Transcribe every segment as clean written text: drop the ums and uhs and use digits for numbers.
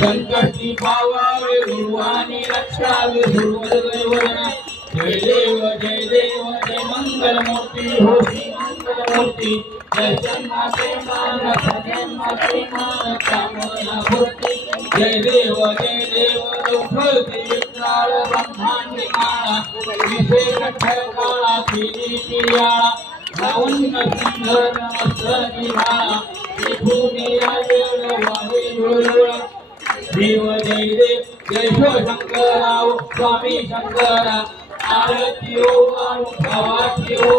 संकटी पावावे गुरुवाणी रक्षावे सुरवरवरना जय देव जय मंगल मूर्ति हो श्री मंगल मूर्ति जय जन्माते मान सजन्माते मान कामना मूर्ति जय देव दुखती वित्राळ ब्रह्मांडी माळा विशेष ठकाळा तिनी पियाळा लावण्य सुंदर मस्तकी माळा विभूमी राजेळ वाहे झुळझुळ देव जय शंकराव स्वामी शंकरा आरती हो भवाती हो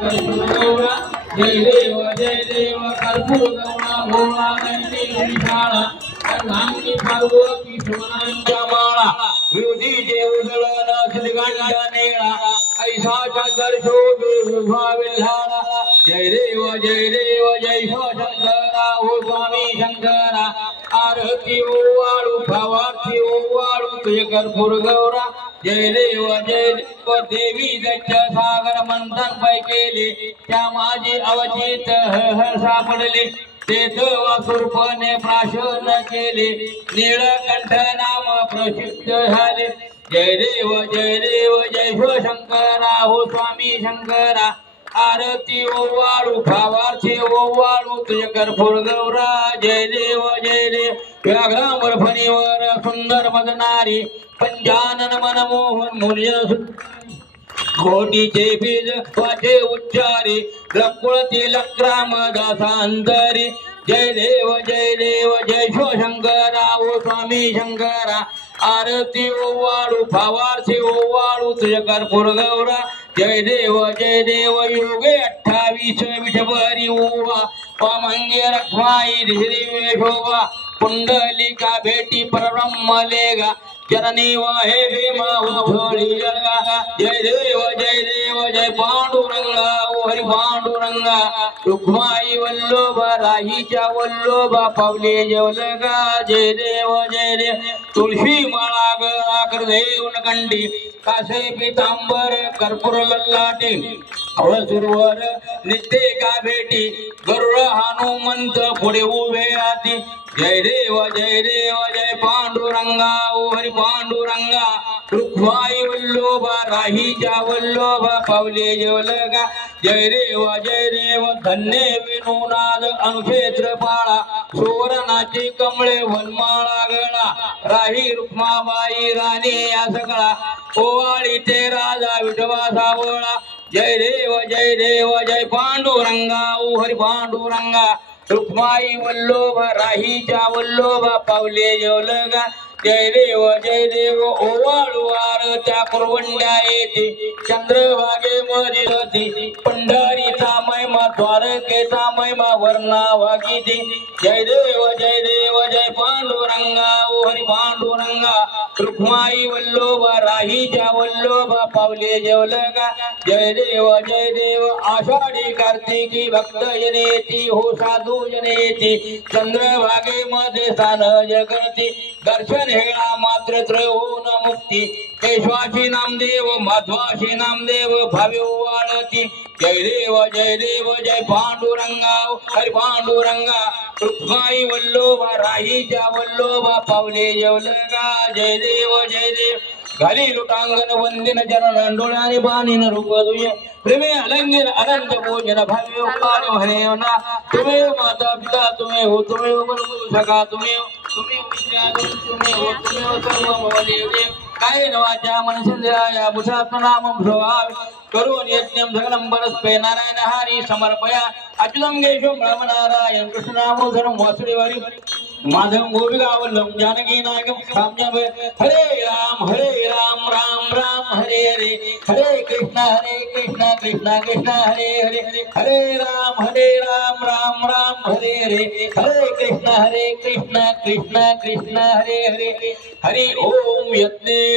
कर्पूरगौरा जय देव कर्पूरगौरा भोळा गणपती विशाळा अर्धांगी पार्वती सोनांच्या माळा विरोधी देवदळन श्रीगंधा नेळा ऐसा शंकर शोभे उभा विल्हाळा जय देव जय शंकरा हो स्वामी शंकरा आरती ओवाळू भवाती ओवाळू तुझे कर्पूर गौरा जय देव देवी दक्ष सागर मंथन पै केले त्या माझे अवचित सापडले तेथ वासुरूपने प्राशन केले नीळकंठ नाम प्रसिद्ध झाले जय देव जय शंकरा हो स्वामी शंकरा आरती ओवाळू भावार्थी ओवाळू तुझे कर्पूर गौरा जय देव व्याघ्रांवर फणीवर सुंदर मदनारी पंचानन मनमोहन मुनिजन कोटीचे बीज वाचे उच्चारी लकुळती लक्राम दासांतरी जय देव जय शंकरा ओ स्वामी शंकरा आरती ओवाळू भावार्थी ओवाळू तुझे कर्पूर गौरा जय देव योगे 28 विठभरी उभा पामंगे रखमाई धीरे शोभा पुंडलिका भेटी परब्रह्म लेगा चरणी वाहे भीमा उधळी जळगा जय देव जय पांडुरंगा ओ हरी पांडुरंगा रुक्माई वल्लभ राहीच्या वल्लभ पावले जेवलगा जय देव तुळशी माळा गळा करदेवन कंडी कासे पीतांबर कर्पूर लल्लाटे हळसुरवर नित्य का भेटी गरुड हनुमंत पुढे उभे आती जय देव जय पांडुरंगा ओ हरी पांडुरंगा रुक्माई वल्लभ राहीच्या वल्लभ पावले जेवलगा जय देव धन्य विनोनाद अनुक्षेत्र पाळा सुवर्णाची कमळे वनमाळा गळा राही रुक्माबाई राणी या सगळा ओवाळी ते राजा विठवा सावळा जय देव जय पांडुरंगा ओ हरी पांडुरंगा रुक्माई वल्लभ राहीच्या वल्लभ पावले जेवलगा जय देव ओवाळू आरत्या कुरवंड्या येते चंद्रभागे मरिरती पंढरीचा महिमा द्वारकेचा महिमा वर्णा वागिते जय देव जय पांडुरंगा ओ हरी पांडुरंगा रुक्माई वल्लभ राहीच्या वल्लभ पावले जेवलगा जय देव आषाढी कार्तिकी भक्त जनेती हो साधू जनेती चंद्रभागे मध्ये स्थान जगती दर्शन हेळा मात्र त्रयोन मुक्ती केशवाची नामदेव माधवाची नामदेव भावी वाळती जय देव जय पांडुरंगा हरी पांडुरंगा रुक्माई वल्लभ राहीच्या वल्लभ पावले जेवलगा जय देव घाली लुटांगण वंदिन चरण डोळ्याने बाणीन रूप तुझे प्रेमे अलंगिर अनंत भोजन भाव्य काळ म्हणे ना तुम्ही माता पिता तुम्ही हो तुम्ही सखा तुम्ही सर्व देव काय नवाच्या मनसंध्या भूषात्म नाम भ्रवावे करून यज्ञम सगळं परस्पे नारायण हरी समर्पया अचलम गेशो ब्रह्म नारायण कृष्णामोधरम वासुदेवारी माधवं गोपिकावल्लभं जानकी नायकं काम्यं हरे राम राम राम हरे हरे हरे कृष्ण कृष्ण कृष्ण हरे हरे हरे राम राम राम हरे हरे हरे कृष्ण कृष्ण कृष्ण हरे हरे हरि ओम यज्ञे